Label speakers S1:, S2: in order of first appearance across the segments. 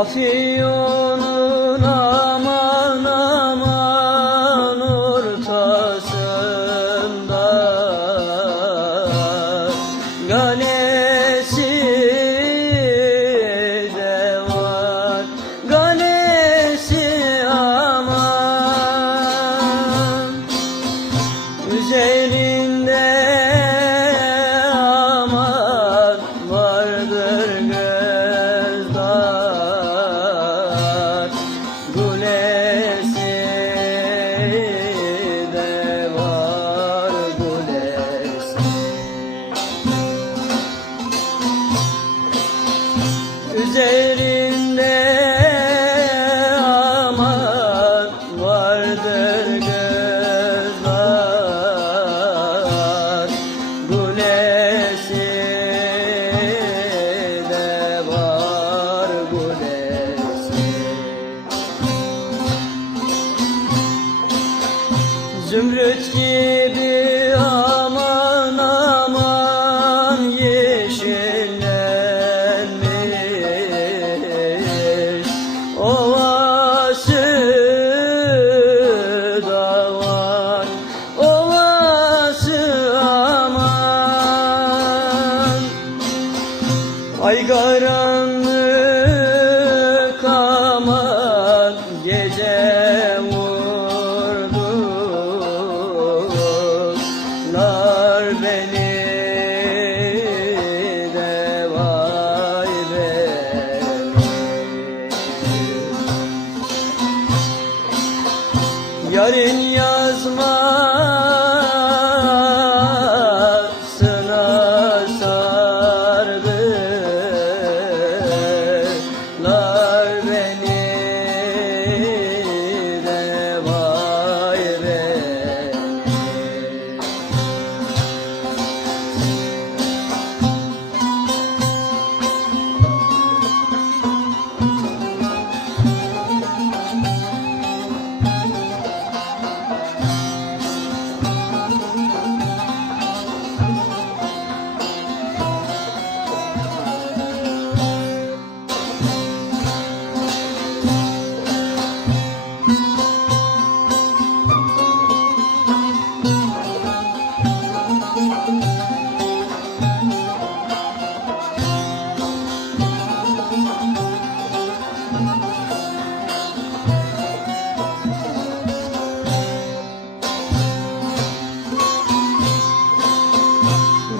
S1: afiyonu Zümrüt gibi aman aman yeşillenmiş. Ovası da var, ovası aman. Ay karanlık Yarın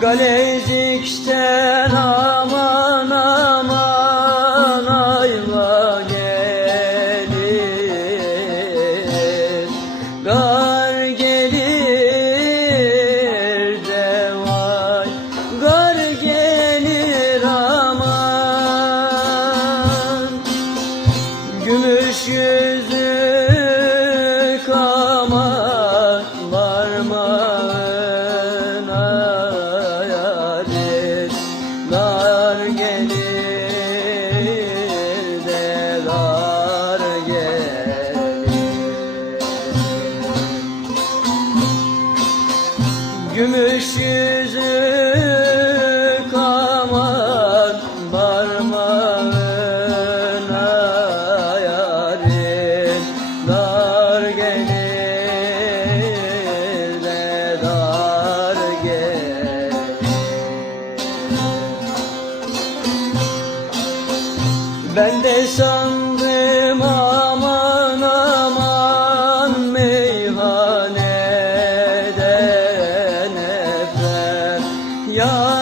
S1: Galecik'ten Dar gelir Gümüş yüzük aman parmağına yarim
S2: yeah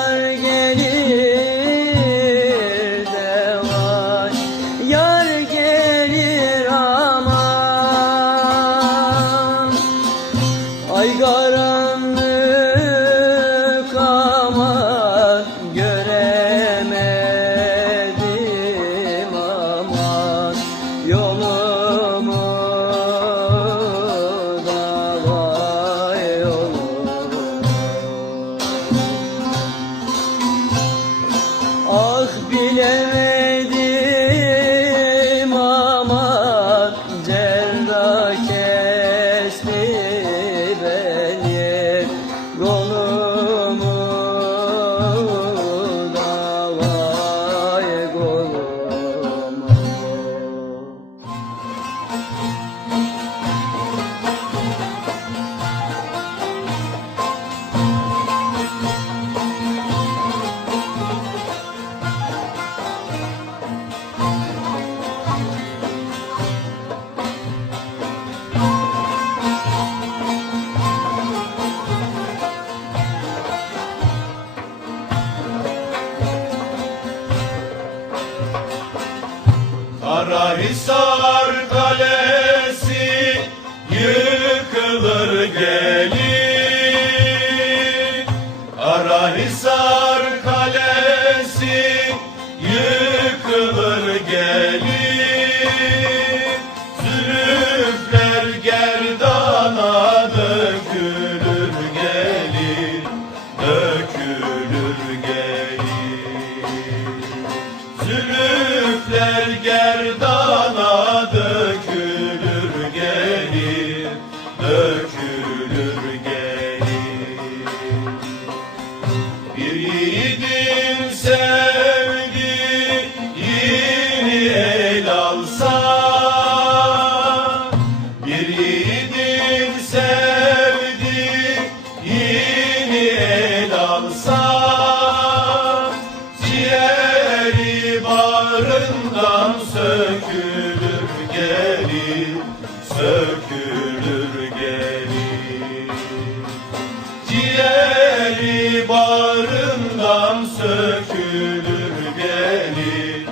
S2: bağrından sökülür gelir.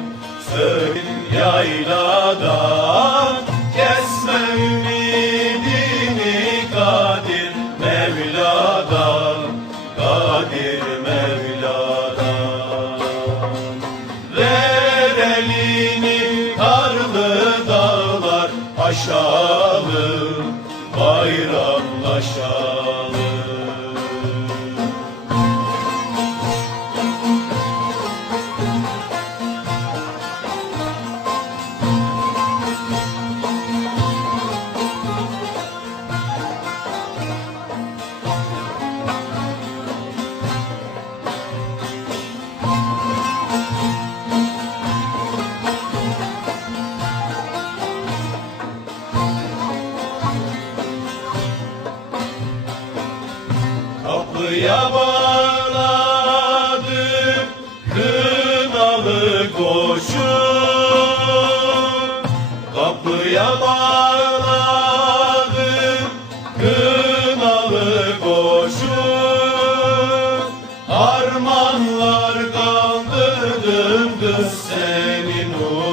S2: Sökün yayladan kesme ümidini Kadir Mevla'dan Kadir Mevla'dan. Ver elini karlı dağlar aşalım bayramlaşalım Kapıya bağladım kınalı koşum Kapıya bağladım kınalı koşum Armanlar kaldırdım kız senin uçum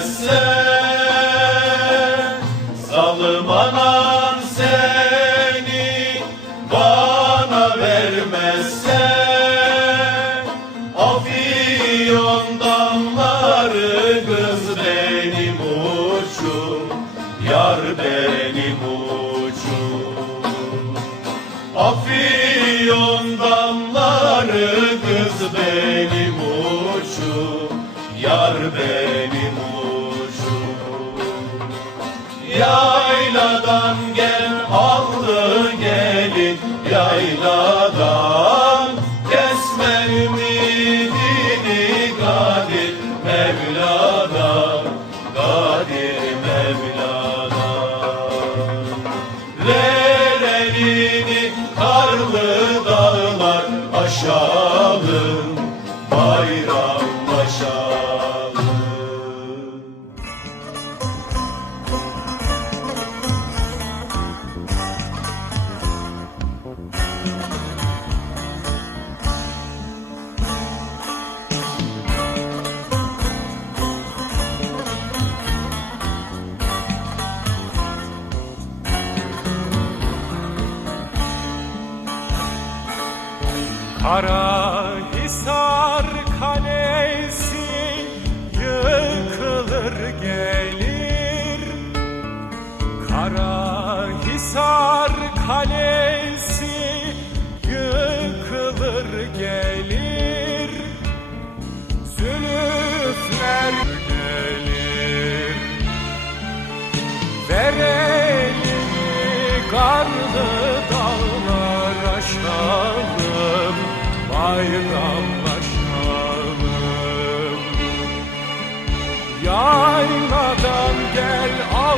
S2: vermezse Zalım seni bana vermezse Afyon damları kız benim uçum Yar benim uçum. Afyon damları kız benim
S3: Salam Kara hisar Israel.